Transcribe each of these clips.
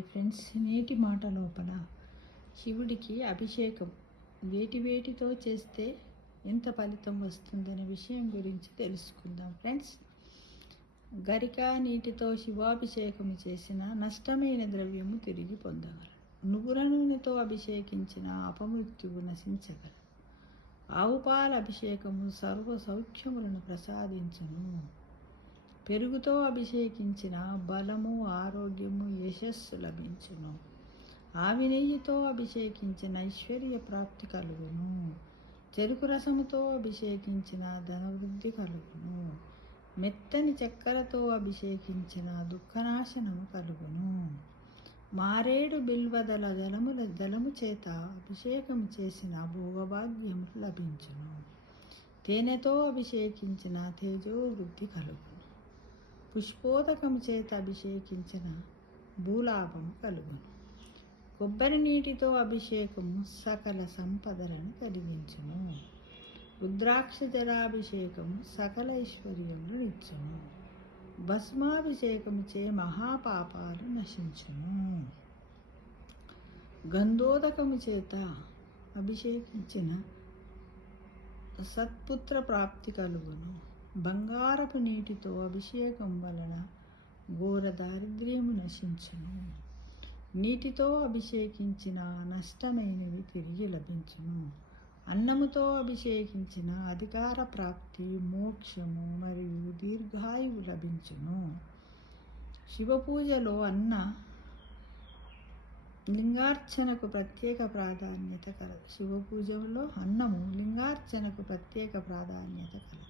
Friends, నేటి మాట లోపల శివుడికి అభిషేకం వేటితో చేస్తే ఎంత ఫలితం వస్తుందనే విషయం గురించి తెలుసుకుందాం. ఫ్రెండ్స్, గరిక నీటితో శివాభిషేకం చేసిన నష్టమైన ద్రవ్యము తిరిగి పొందగలరు. నువ్వుల నూనెతో అభిషేకించిన అపమృత్యువు నశించగలరు. ఆవు పాల అభిషేకము సర్వ సౌఖ్యములను ప్రసాదించును. పెరుగుతో అభిషేకించిన బలము, ఆరోగ్యము, యశస్సు లభించును. ఆవి నెయ్యితో అభిషేకించిన ఐశ్వర్య ప్రాప్తి కలుగును. చెరుకు రసముతో అభిషేకించిన ధనవృద్ధి కలుగును. మెత్తని చక్కెరతో అభిషేకించిన దుఃఖనాశనము కలుగును. మారేడు బిల్వదల జలము చేత అభిషేకం చేసిన భోగభాగ్యము లభించును. తేనెతో అభిషేకించిన తేజోవృద్ధి కలుగును. పుష్పోదకము చేత అభిషేకించిన భూలాభము కలుగును. కొబ్బరి నీటితో అభిషేకము సకల సంపదలను కలిగించును. రుద్రాక్ష జలాభిషేకము సకల ఐశ్వర్యములు ఇచ్చును. భస్మాభిషేకము చే మహాపాపాలు నశించును. గంధోదకము చేత అభిషేకించిన సత్పుత్ర ప్రాప్తి కలుగును. బంగారపు నీటితో అభిషేకం వలన ఘోర దారిద్ర్యము నశించును. నీటితో అభిషేకించిన నష్టమైనవి తిరిగి లభించును. అన్నముతో అభిషేకించిన అధికార ప్రాప్తి, మోక్షము మరియు దీర్ఘాయువు లభించును. శివపూజలో లింగార్చనకు ప్రత్యేక ప్రాధాన్యత కలదు. శివపూజలో అన్నము లింగార్చనకు ప్రత్యేక ప్రాధాన్యత కలదు.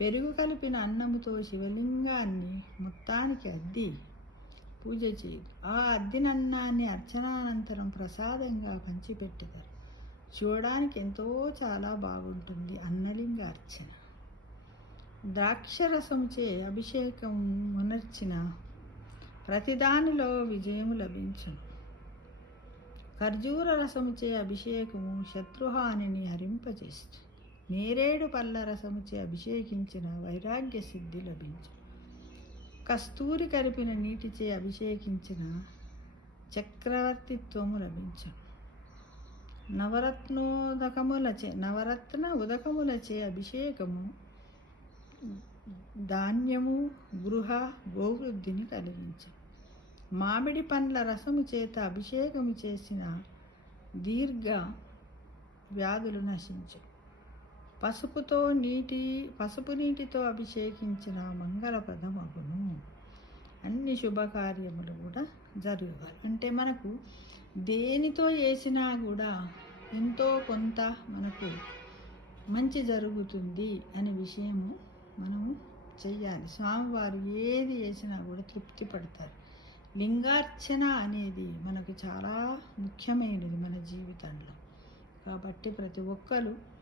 పెరుగు కలిపిన అన్నముతో శివలింగాన్ని మొత్తానికి అద్ది పూజ చేయదు. ఆ అద్దిన అన్నాన్ని అర్చనానంతరం ప్రసాదంగా పంచిపెట్టుతారు. చూడడానికి ఎంతో చాలా బాగుంటుంది అన్నలింగ అర్చన. ద్రాక్షరసముచే అభిషేకం మునర్చిన ప్రతిదానిలో విజయము లభించును. ఖర్జూర రసముచే అభిషేకము శత్రుహానిని హరింపజేస్తుంది. నేరేడు పళ్ళ రసముచే అభిషేకించిన వైరాగ్య సిద్ధి లభించు. కస్తూరి కలిపిన నీటిచే అభిషేకించిన చక్రవర్తిత్వము లభించు. నవరత్న ఉదకములచే అభిషేకము ధాన్యము, గృహ, గోవృద్ధిని కలిగించు. మామిడి పండ్ల రసము చేత అభిషేకము చేసిన దీర్ఘ వ్యాధులు నశించు. పసుపు నీటితో అభిషేకించిన మంగళప్రదమగును. అన్ని శుభకార్యములు కూడా జరుగుతాయి. అంటే మనకు దేనితో చేసినా కూడా ఎంతో కొంత మనకు మంచి జరుగుతుంది అనే విషయము మనము చెయ్యాలి. స్వామివారు ఏది చేసినా కూడా తృప్తి పడతారు. లింగార్చన అనేది మనకు చాలా ముఖ్యమైనది మన జీవితంలో. కాబట్టి ప్రతి ఒక్కరు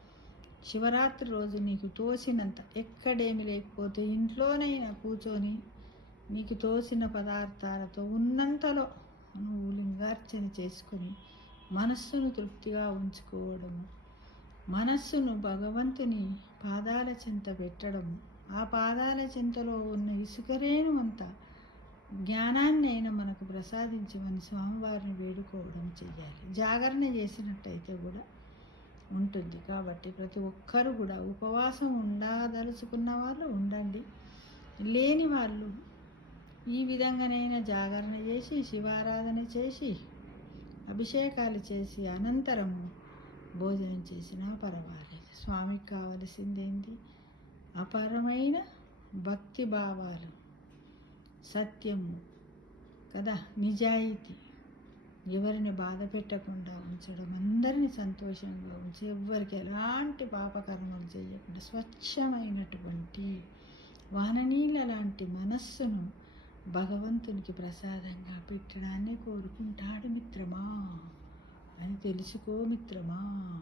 శివరాత్రి రోజు నీకు తోసినంత, ఎక్కడేమి లేకపోతే ఇంట్లోనైనా కూర్చొని నీకు తోసిన పదార్థాలతో ఉన్నంతలో నువ్వు లింగార్చన చేసుకొని మనస్సును తృప్తిగా ఉంచుకోవడము, మనస్సును భగవంతుని పాదాల చెంత పెట్టడము, ఆ పాదాల చెంతలో ఉన్న ఇసుకరేణు అంత జ్ఞానాన్ని అయినా మనకు ప్రసాదించమని స్వామివారిని వేడుకోవడం చెయ్యాలి. జాగరణ చేసినట్టయితే కూడా ఉంటుంది. కాబట్టి ప్రతి ఒక్కరు కూడా ఉపవాసం ఉండదలుచుకున్న వాళ్ళు ఉండండి, లేని వాళ్ళు ఈ విధంగానైనా జాగరణ చేసి శివారాధన చేసి అభిషేకాలు చేసి అనంతరము భోజనం చేసినా పర్వాలేదు. స్వామికి కావలసిందేంటి? అపారమైన భక్తి భావాలు, సత్యము కదా, నిజాయితీ, ఎవరిని బాధ పెట్టకుండా ఉంచడం, అందరినీ సంతోషంగా ఉంచి ఎవ్వరికి ఎలాంటి పాపకర్మలు చేయకుండా స్వచ్ఛమైనటువంటి వాననీళ్ళ లాంటి మనస్సును భగవంతునికి ప్రసాదంగా పెట్టడాన్ని కోరుకుంటాడు మిత్రమా. అని తెలుసుకో మిత్రమా.